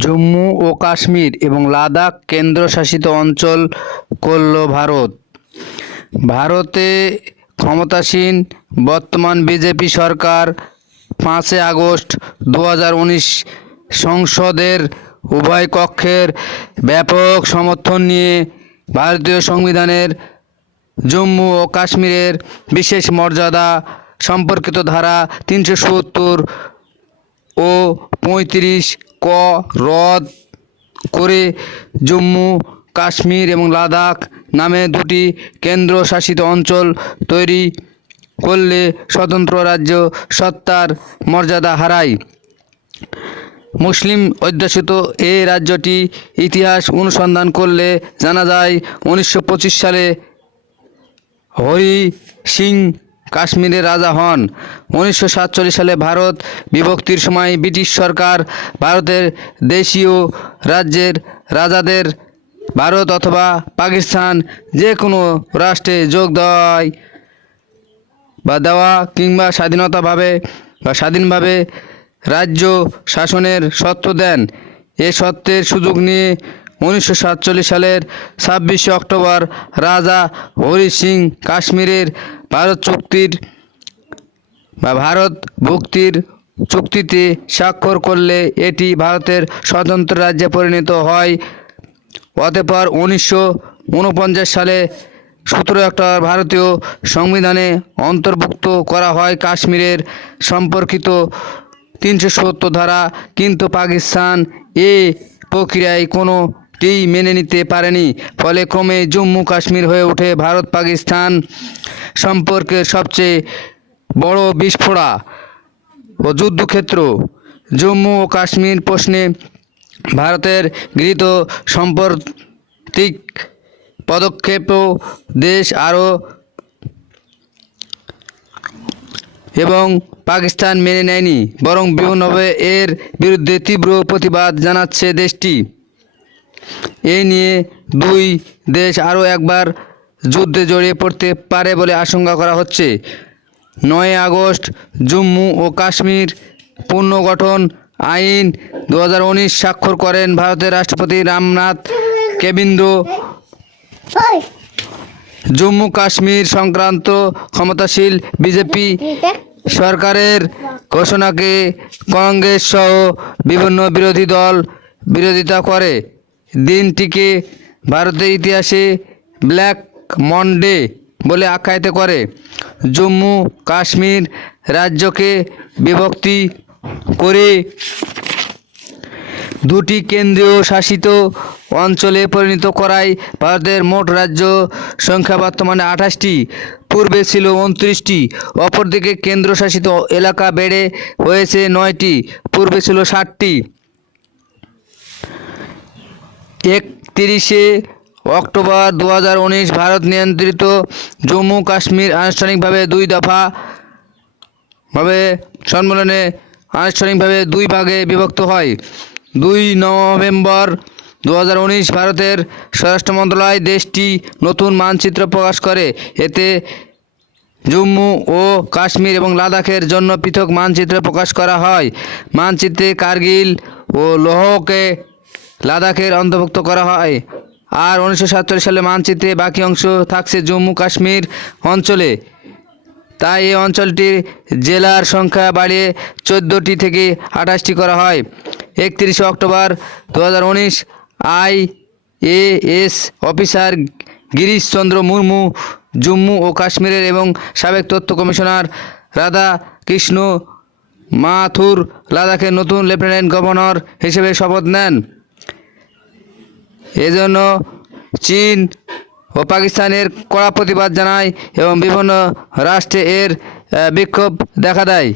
জম্মু ও কাশ্মীর এবং লাদাখ কেন্দ্রশাসিত অঞ্চল করল ভারত। ভারতে ক্ষমতাসীন বর্তমান বিজেপি সরকার পাঁচই আগস্ট দু হাজার উনিশ সংসদের উভয় কক্ষের ব্যাপক সমর্থন নিয়ে ভারতীয় সংবিধানের জম্মু ও কাশ্মীরের বিশেষ মর্যাদা সম্পর্কিত ধারা তিনশো সত্তর ও পঁয়ত্রিশ ক, রদ করে জম্মু, কাশ্মীর এবং লাদাখ নামে দুটি কেন্দ্রশাসিত অঞ্চল তৈরি করলে স্বতন্ত্র রাজ্য সত্তার মর্যাদা হারায়। মুসলিম অধ্যুষিত এই রাজ্যটি ইতিহাস অনুসন্ধান করলে জানা যায়, উনিশশো পঁচিশ সালে হরি সিং কাশ্মীরের রাজা হন। উনিশশো সাতচল্লিশ সালে ভারত বিভক্তির সময় ব্রিটিশ সরকার ভারতের দেশীয় রাজ্যের রাজাদের ভারত অথবা পাকিস্তান যে কোনো রাষ্ট্রে যোগ দেওয়ায় বা দেওয়া কিংবা স্বাধীনতাভাবে বা স্বাধীনভাবে রাজ্য শাসনের সত্ত্ব দেন। এ সত্ত্বের সুযোগ নিয়ে উনিশশো সাতচল্লিশ সালের ছাব্বিশে অক্টোবর রাজা হরি সিং কাশ্মীরের ভারত চুক্তির বা ভারত ভুক্তির চুক্তিতে স্বাক্ষর করলে এটি ভারতের স্বতন্ত্র রাজ্যে পরিণত হয়। অতঃপর উনিশশো সালে সতেরো অক্টোবর ভারতীয় সংবিধানে অন্তর্ভুক্ত করা হয় কাশ্মীরের সম্পর্কিত তিনশো সত্তর ধারা। কিন্তু পাকিস্তান এ প্রক্রিয়ায় কোনোটিই মেনে নিতে পারেনি। ফলে ক্রমে জম্মু কাশ্মীর হয়ে ওঠে ভারত পাকিস্তান সম্পর্কের সবচেয়ে বড় বিস্ফোরা ও যুদ্ধক্ষেত্র। জম্মু ও কাশ্মীর প্রশ্নে ভারতের গৃহীত সাম্প্রতিক পদক্ষেপও দেশ আরও এবং পাকিস্তান মেনে নেয়নি, বরং বিভিন্নভাবে এর বিরুদ্ধে তীব্র প্রতিবাদ জানাচ্ছে দেশটি। এই নিয়ে দুই দেশ আরও একবার যুদ্ধে জড়িয়ে পড়তে পারে বলে আশঙ্কা করা হচ্ছে। নয় আগস্ট জম্মু ও কাশ্মীর পুনর্গঠন আইন দু হাজার উনিশ স্বাক্ষর করেন ভারতের রাষ্ট্রপতি রামনাথ কোবিন্দ। জম্মু কাশ্মীর সংক্রান্ত ক্ষমতাশীল বিজেপি সরকারের ঘোষণাকে কংগ্রেস সহ বিভিন্ন বিরোধী দল বিরোধিতা করে। দিনটিকে ভারতের ইতিহাসে ব্ল্যাক মন্ডে বলে আখ্যায়িত করে। জম্মু কাশ্মীর রাজ্যকে বিভক্তি করে দুটি কেন্দ্রীয় শাসিত অঞ্চলে পরিণত করায় ভারতের মোট রাজ্য সংখ্যা বর্তমানে আঠাশটি। পূর্বে ছিল উনত্রিশটি। অপরদিকে কেন্দ্রশাসিত এলাকা বেড়ে হয়েছে নয়টি। পূর্বে ছিল ষাটটি। একত্রিশে অক্টোবর দু হাজার উনিশ ভারত নিয়ন্ত্রিত জম্মু কাশ্মীর আনুষ্ঠানিকভাবে দুই দফা ভাবে সম্মেলনে আনুষ্ঠানিকভাবে দুই ভাগে বিভক্ত হয়। দুই নভেম্বর দু হাজার উনিশ ভারতের স্বরাষ্ট্র মন্ত্রণালয় দেশটি নতুন মানচিত্র প্রকাশ করে। এতে জম্মু ও কাশ্মীর এবং লাদাখের জন্য পৃথক মানচিত্র প্রকাশ করা হয়। মানচিত্রে কার্গিল ও লোহকে লাদাখের অন্তর্ভুক্ত করা হয়। আর উনিশশো সাতচল্লিশ সালে মানচিত্রে বাকি অংশ থাকছে জম্মু কাশ্মীর অঞ্চলে। তাই এই অঞ্চলটির জেলার সংখ্যা বাড়িয়ে চোদ্দোটি থেকে আঠাশটি করা হয়। একত্রিশে অক্টোবর দু হাজার উনিশ I A S officer Girishchandra Murmu Jammu ও কাশ্মীরের এবং সাবেক তথ্য কমিশনার রাধা কৃষ্ণ মাথুর লাদাখের নতুন লেফটেন্যান্ট গভর্নর হিসেবে শপথ নেন। এজন্য চীন ও পাকিস্তানের কড়া প্রতিবাদ জানায় এবং বিভিন্ন রাষ্ট্রে এর বিক্ষোভ দেখা দেয়।